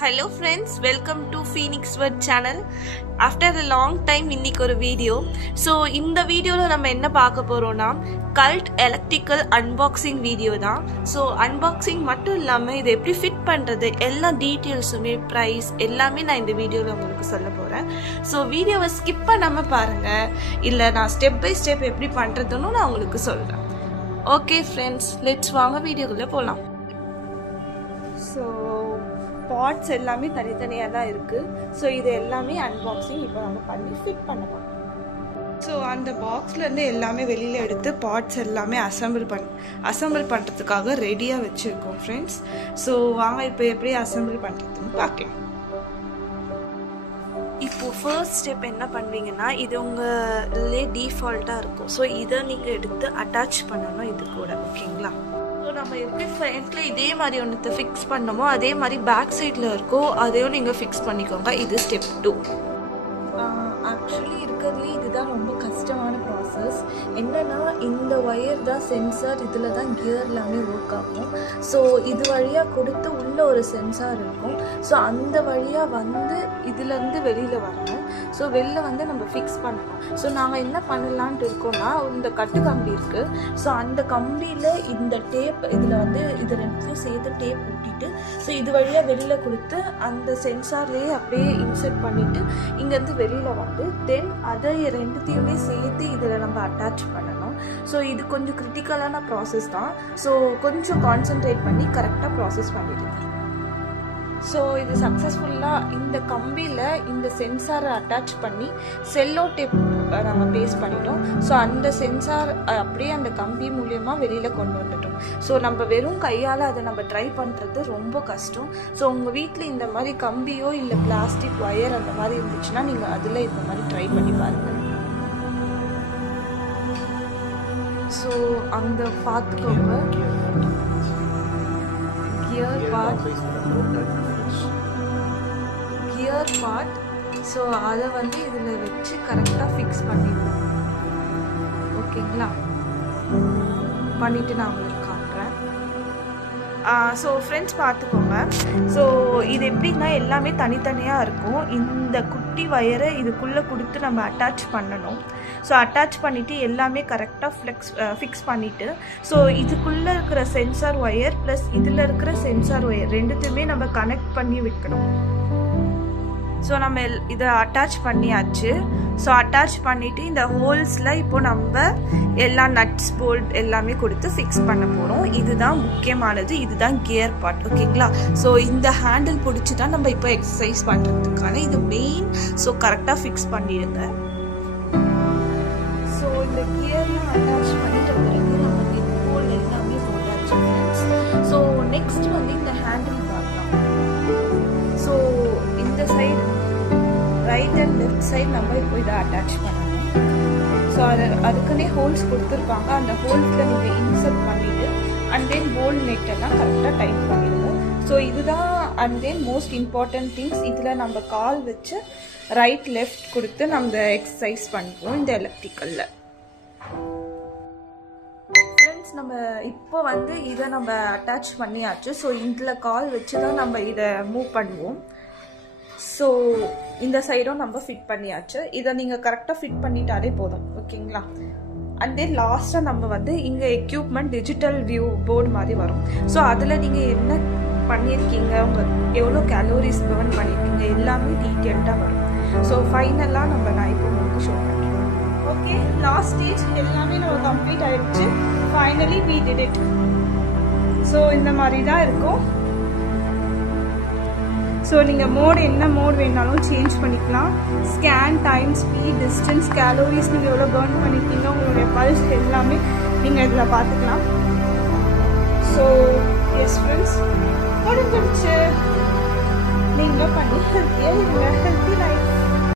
Hello friends, welcome to Phoenix Word channel. After a long time இன்னைக்கு ஒரு video. So இந்த வீடியோவில் நம்ம என்ன பார்க்க போகிறோம்னா கல்ட் எலக்ட்ரிக்கல் அன்பாக்சிங் வீடியோ தான். ஸோ அன்பாக்சிங் மட்டும் இல்லாமல் இதை எப்படி ஃபிட் பண்ணுறது எல்லா டீட்டெயில்ஸுமே ப்ரைஸ் எல்லாமே நான் இந்த வீடியோவில் உங்களுக்கு சொல்ல போகிறேன். ஸோ வீடியோவை ஸ்கிப் பண்ணாமல் பாருங்கள், இல்லை நான் ஸ்டெப் பை ஸ்டெப் எப்படி பண்ணுறதுன்னு நான் உங்களுக்கு சொல்கிறேன். ஓகே ஃப்ரெண்ட்ஸ், லெட்ஸ் வாங்க வீடியோக்குள்ளே போகலாம். ஸோ பார்ட்ஸ் எல்லாமே தனித்தனியாக தான் இருக்குது. ஸோ இது எல்லாமே அன்பாக்சிங் இப்போ நம்ம பண்ணி ஃபிட் பண்ண போகிறோம். ஸோ அந்த பாக்ஸ்லேருந்து எல்லாமே வெளியில் எடுத்து பார்ட்ஸ் எல்லாமே அசம்பிள் பண்ணுறதுக்காக ரெடியாக வச்சுருக்கோம் ஃப்ரெண்ட்ஸ். ஸோ வாங்க இப்போ எப்படி அசம்பிள் பண்ணுறதுன்னு பார்க்கலாம். இப்போது ஃபர்ஸ்ட் ஸ்டெப் என்ன பண்ணுவீங்கன்னா, இது உங்களே டிஃபால்ட்டாக இருக்கும். ஸோ இதை நீங்கள் எடுத்து அட்டாச் பண்ணணும் இது கூட, ஓகேங்களா? ஸோ நம்ம எப்படி ஃப்ரண்ட்டில் இதே மாதிரி ஒன்று ஃபிக்ஸ் பண்ணமோ அதே மாதிரி பேக் சைடில் இருக்கோ அதையும் நீங்கள் ஃபிக்ஸ் பண்ணிக்கோங்க. இது ஸ்டெப் 2. ஆக்சுவலி இருக்கிறதுலே இதுதான் ரொம்ப கஷ்டமான ப்ராசஸ். என்னென்னா இந்த ஒயர் தான் சென்சார், இதில் தான் கியர் எல்லாமே ஒர்க் ஆகும். ஸோ இது வழியாக கொடுத்து உள்ளே ஒரு சென்சார் இருக்கும். ஸோ அந்த வழியாக வந்து இதுலேருந்து வெளியில் வரணும். ஸோ வெளில வந்து நம்ம ஃபிக்ஸ் பண்ணணும். ஸோ நாங்கள் என்ன பண்ணலான்ட்டு இருக்கோம்னா, இந்த கட்டு கம்பி இருக்குது. ஸோ அந்த கம்பியில் இந்த டேப் இதில் வந்து இது ரெண்டுத்தையும் சேர்த்து டேப் ஒட்டிட்டு ஸோ இது வழியாக வெளியில் கொடுத்து அந்த சென்சார்லேயே அப்படியே இன்செர்ட் பண்ணிவிட்டு இங்கேருந்து வெளியில் வந்து தென் அதை ரெண்டுத்தையுமே சேர்த்து இதில் நம்ம அட்டாச் பண்ணணும். ஸோ இது கொஞ்சம் கிரிட்டிக்கலான ப்ராசஸ் தான். ஸோ கொஞ்சம் கான்சென்ட்ரேட் பண்ணி கரெக்டாக ப்ராசஸ் பண்ணிடுங்க. ஸோ இது சக்ஸஸ்ஃபுல்லாக இந்த கம்பியில் இந்த சென்சாரை அட்டாச் பண்ணி செல்லோ டேப் நம்ம பேஸ்ட் பண்ணிட்டோம். ஸோ அந்த சென்சார் அப்படியே அந்த கம்பி மூலியமாக வெளியில் கொண்டு வந்துட்டோம். ஸோ நம்ம வெறும் கையால் அதை நம்ம ட்ரை பண்ணுறது ரொம்ப கஷ்டம். ஸோ உங்கள் வீட்டில் இந்த மாதிரி கம்பியோ இல்லை பிளாஸ்டிக் ஒயர் அந்த மாதிரி இருந்துச்சுன்னா நீங்கள் அதில் இந்த மாதிரி ட்ரை பண்ணி பாருங்கள். ஸோ அந்த பார்த்துக்கோங்க, கியர் பார்ட். ஸோ அதை வந்து இதில் வச்சு கரெக்டாக ஃபிக்ஸ் பண்ணிடணும், ஓகேங்களா? பண்ணிவிட்டு நான் உங்களுக்கு காட்டுறேன். ஸோ ஃப்ரெண்ட்ஸ் பார்த்துக்கோங்க. ஸோ இது எப்படின்னா எல்லாமே தனித்தனியாக இருக்கும். இந்த குட்டி வயரை இதுக்குள்ளே கொடுத்து நம்ம அட்டாச் பண்ணணும். ஸோ அட்டாச் பண்ணிவிட்டு எல்லாமே கரெக்டாக ஃபிக்ஸ் பண்ணிவிட்டு ஸோ இதுக்குள்ளே இருக்கிற சென்சார் ஒயர் ப்ளஸ் இதில் இருக்கிற சென்சார் ஒயர் ரெண்டுத்தையுமே நம்ம கனெக்ட் பண்ணி வைக்கணும். ஸோ நம்ம இதை அட்டாச் பண்ணியாச்சு. ஸோ அட்டாச் பண்ணிவிட்டு இந்த ஹோல்ஸில் இப்போ நம்ம எல்லா நட்ஸ் போல்ட் எல்லாமே கொடுத்து ஃபிக்ஸ் பண்ண போகிறோம். இதுதான் முக்கியமானது, இதுதான் கியர் பார்ட், ஓகேங்களா? ஸோ இந்த ஹேண்டில் பிடிச்சி தான் நம்ம இப்போ எக்ஸசைஸ் பண்ணுறதுக்கான இது மெயின். ஸோ கரெக்டாக ஃபிக்ஸ் பண்ணிடுங்க. ஸோ இந்த கியர்லாம் அட்டாச் பண்ணிட்டு பிறகு நம்ம நெட் போல்ட் எல்லாமே போட்டாச்சு. ஸோ நெக்ஸ்ட் வந்து இந்த ஹேண்டில் பார்க்கலாம். ஸோ இந்த side right and left side நம்ம இப்போ இதை அட்டாச் பண்ணணும். ஸோ அதுக்குன்னே ஹோல்ஸ் கொடுத்துருப்பாங்க. அந்த ஹோல்ஸில் நீங்கள் இன்சர்ட் பண்ணிவிட்டு அண்ட் தென் போல்ட் நெட் எல்லாம் கரெக்டாக டைட் பண்ணிடுங்க. ஸோ இதுதான் and then most important things. இதில் நம்ம கால் வச்சு ரைட் லெஃப்ட் கொடுத்து நம்ம எக்ஸசைஸ் பண்ணுவோம் இந்த எலக்ட்ரிக்கலில். ஃப்ரெண்ட்ஸ், நம்ம இப்போ வந்து இதை நம்ம அட்டாச் பண்ணியாச்சு. ஸோ இதில் கால் வச்சு தான் நம்ம இதை மூவ் பண்ணுவோம். ஸோ இந்த சைடும் நம்ம ஃபிட் பண்ணியாச்சு. இதை நீங்கள் கரெக்டாக ஃபிட் பண்ணிட்டாலே போதும், ஓகேங்களா? அண்ட் தென் லாஸ்ட்டாக நம்ம வந்து இங்கே எக்யூப்மெண்ட் டிஜிட்டல் வியூ போர்டு மாதிரி வரும். ஸோ அதில் நீங்கள் என்ன பண்ணியிருக்கீங்க, உங்கள் எவ்வளோ கேலோரிஸ் பர்ன் பண்ணியிருக்கீங்க எல்லாமே டீட்டெயில்டாக வரும். ஸோ ஃபைனலாக நான் இப்போ உங்களுக்கு ஷோ பண்ணுறேன். ஓகே, லாஸ்ட் ஸ்டேஜ் எல்லாமே நம்ம கம்ப்ளீட் ஆகிடுச்சு. Finally we did it. So இந்த மாதிரி தான் இருக்கும். ஸோ நீங்கள் என்ன மோட் வேணாலும் சேஞ்ச் பண்ணிக்கலாம். Scan, time, speed, distance, calories நீங்கள் எவ்வளோ பர்ன் பண்ணியிருக்கீங்க, உங்களுடைய பல்ஸ் எல்லாமே நீங்கள் இதில் பார்த்துக்கலாம். ஸோ எஸ் ஃப்ரெண்ட்ஸ், முடிஞ்சிடுச்சு. நீங்களும் பண்ணி ஹெல்த்தியாக இருங்க, ஹெல்த்தி லைஃப்